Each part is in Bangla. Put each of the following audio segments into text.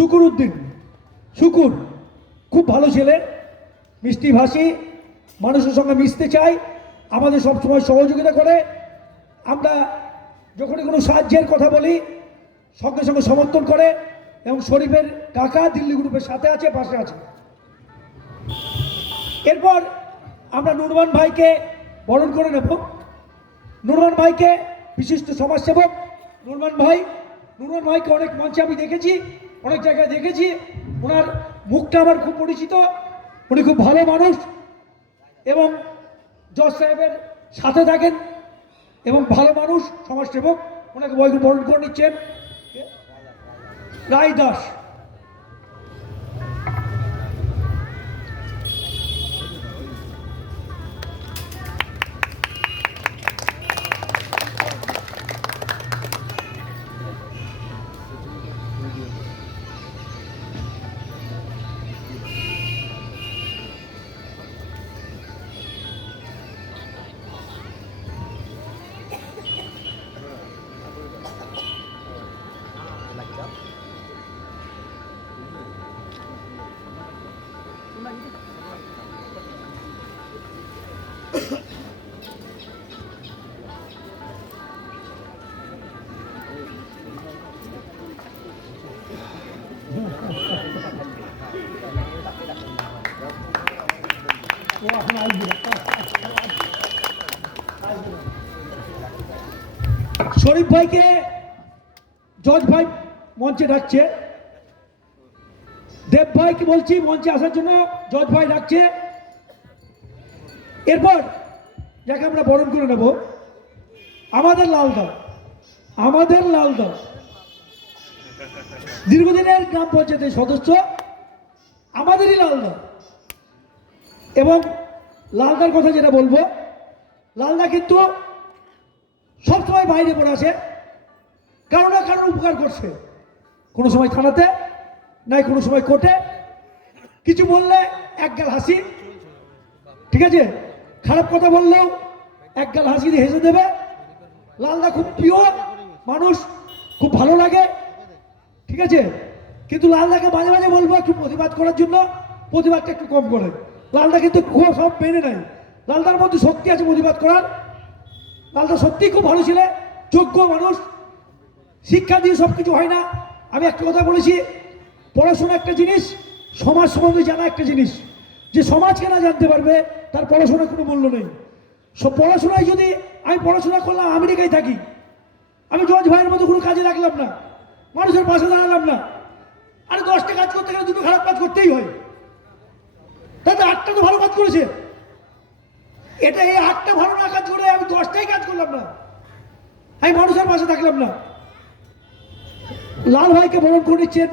শুকুর উদ্দিন। শুকুর খুব ভালো ছেলে, মিষ্টি ভাষী, মানুষের সঙ্গে মিশতে চায়, আমাদের সবসময় সহযোগিতা করে। আমরা যখনই কোনো সাহায্যের কথা বলি সঙ্গে সঙ্গে সমর্থন করে, এবং শরীফের কাকা দিল্লি গ্রুপের সাথে আছে, পাশে আছে। এরপর আমরা নুরমান ভাইকে বরণ করে নেব। নুরমান ভাইকে বিশিষ্ট সমাজসেবক নুরমান ভাইকে অনেক মঞ্চে আমি দেখেছি, অনেক জায়গায় দেখেছি। ওনার মুখটা আমার খুব পরিচিত। উনি খুব ভালো মানুষ এবং জজ সাহেবের সাথে থাকেন এবং ভালো মানুষ, সমাজসেবক। ওনাকে বরণ করে নিচ্ছেন রায় দাস। শরীফ ভাইকে জজ ভাই মঞ্চে ডাকছে। দেব ভাইকে বলছি মঞ্চে আসার জন্য, জজ ভাই ডাকছে। এরপর যাকে আমরা বরণ করে নেব আমাদের লালদা, দীর্ঘদিনের গ্রাম পঞ্চায়েতের সদস্য, আমাদেরই লালদা। এবং লালদার কথা যেটা বলবো, লালদা কিন্তু সবসময় বাইরে পড়ে আসে, কারো না কারোর উপকার করছে। কোনো সময় থানাতে, নাই কোনো সময় কোর্টে। কিছু বললে একগাল হাসি, ঠিক আছে, খারাপ কথা বললেও একগাল হাসি দিয়ে হেসে দেবে। লালদা খুব প্রিয় মানুষ, খুব ভালো লাগে, ঠিক আছে। কিন্তু লালদাকে মাঝে মাঝে বলবো একটু প্রতিবাদ করার জন্য, প্রতিবাদটা একটু কম করে। লালদা কিন্তু খুব সব মেনে নেয়, লালদার মধ্যে শক্তি আছে প্রতিবাদ করার। লালদা সত্যিই খুব ভালো ছেলে, যোগ্য মানুষ। শিক্ষা দিয়ে সব কিছু হয় না। আমি একটা কথা বলেছি, পড়াশোনা একটা জিনিস, সমাজ সম্বন্ধে জানা একটা জিনিস। যে সমাজকে না জানতে পারবে তার পড়াশোনার কোনো মূল্য নেই। সব পড়াশোনায় যদি আমি পড়াশোনা করলাম, আমেরিকায় থাকি, আমি জজ ভাইয়ের মতো কোনো কাজে লাগলাম না, মানুষের পাশে দাঁড়ালাম না। আরে 10টা কাজ করতে গেলে 2টো খারাপ কাজ করতেই হয়। তাতে 8টা তো ভালো কাজ করেছে। এটা এই 8টা ভালো না কাজ করে আমি 10টাই কাজ করলাম না, আমি মানুষের পাশে থাকলাম না। লাল ভাইকে বরণ করে নিচ্ছেন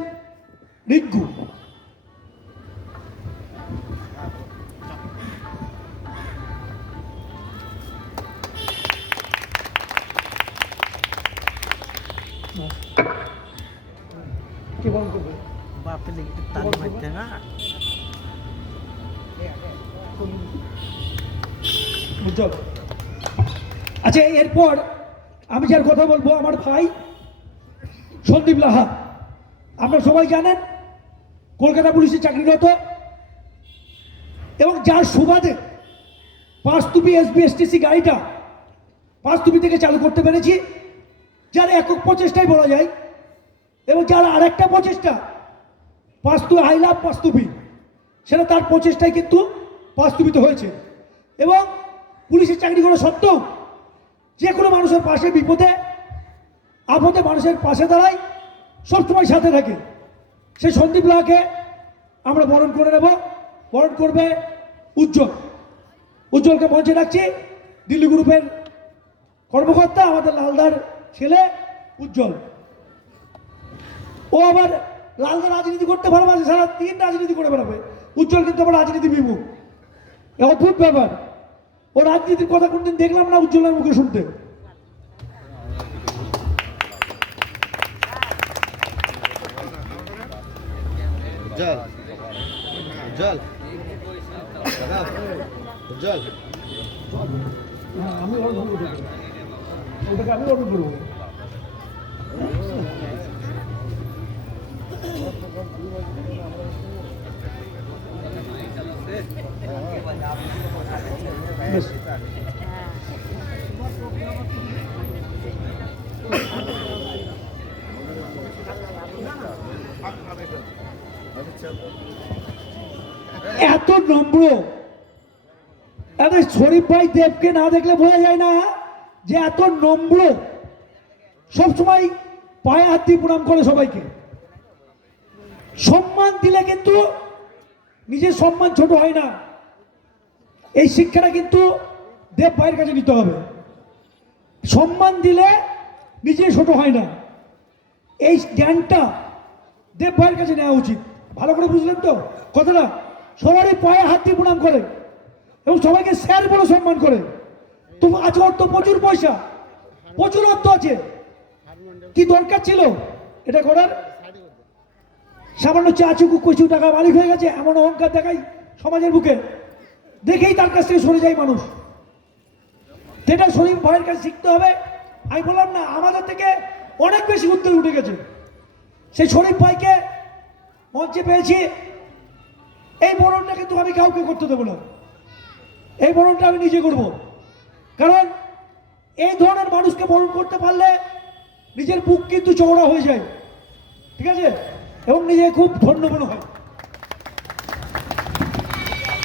রিঙ্কু। কে বরণ করবে? বাপে লেগে তালি মারতে না। উজ্জ্বল। আচ্ছা, এরপর আমি যার কথা বলবো আমার ভাই সন্দীপ লাহা। আপনারা সবাই জানেন কলকাতা পুলিশে চাকরিরত, এবং যার সুবাদে পাঁচতুপি SBSTC গাড়িটা পাঁচতুপি থেকে চালু করতে পেরেছি, যার একক প্রচেষ্টাই বলা যায়। এবং যার আরেকটা প্রচেষ্টা আই লাভ পাঁচতুপি, সেটা তার প্রচেষ্টায় কিন্তু পাঁচতুপিতে হয়েছে। এবং পুলিশের চাকরি করা সত্ত্বেও যে কোনো মানুষের পাশে, বিপদে আপদে মানুষের পাশে দাঁড়ায়, সবসময় সাথে থাকে। সেই সন্দীপ লাহাকে আমরা বরণ করে নেব। বরণ করবে উজ্জ্বলকে মঞ্চে রাখছি। দিল্লি গ্রুপের কর্মকর্তা, আমাদের লালদার ছেলে উজ্জ্বল। ও আবার লালদা রাজনীতি করতে ভালোবাসে, সারা দিন রাজনীতি করে বেড়াবে। উজ্জ্বল কিন্তু আবার রাজনীতি বিমুখ, অদ্ভুত ব্যাপার। ও রাজনীতির কথা কোনদিন দেখলাম না উজ্জ্বলের মুখে শুনতে। উজ্জ্বল, আমি অর্ডার করবো, ওটাকে আমি অর্ডার করবো। বেশ। এত নম্র, এত শরীফ ভাই দেবকে না দেখলে বোঝা যায় না যে এত নম্র, সবসময় পায়ে হাত দিয়ে প্রণাম করে সবাইকে। সম্মান দিলে কিন্তু নিজের সম্মান ছোট হয় না, এই শিক্ষাটা কিন্তু দেব ভাইয়ের কাছে নিতে হবে। সম্মান দিলে নিজে ছোট হয় না, এই জ্ঞানটা দেব ভাইয়ের কাছে নেওয়া উচিত। ভালো করে বুঝলেন তো কথাটা? সবারই পায়ে হাত দিয়ে প্রণাম করে এবং সবাইকে স্যার বলে সম্মান করে। তো আছে অর্থ, প্রচুর পয়সা, প্রচুর অর্থ আছে, কি দরকার ছিল এটা করার? সামান্য চাচুকু কচু টাকা মালিক হয়ে গেছে, এমন অহংকার দেখাই সমাজের বুকে, দেখেই তার কাছ থেকে সরে যায় মানুষ। যেটা শরীফ ভাইয়ের কাছে শিখতে হবে। আমি বললাম না, আমাদের থেকে অনেক বেশি উত্তর উঠে গেছে। সেই শরীফ ভাইকে মঞ্চে পেয়েছি, এই বরণটা কিন্তু আমি কাউকে করতে দেবো না, এই বরণটা আমি নিজে করব। কারণ এই ধরনের মানুষকে বরণ করতে পারলে নিজের বুক কিন্তু চওড়া হয়ে যায়, ঠিক আছে, এবং নিজে খুব ধন্য মনে হয়।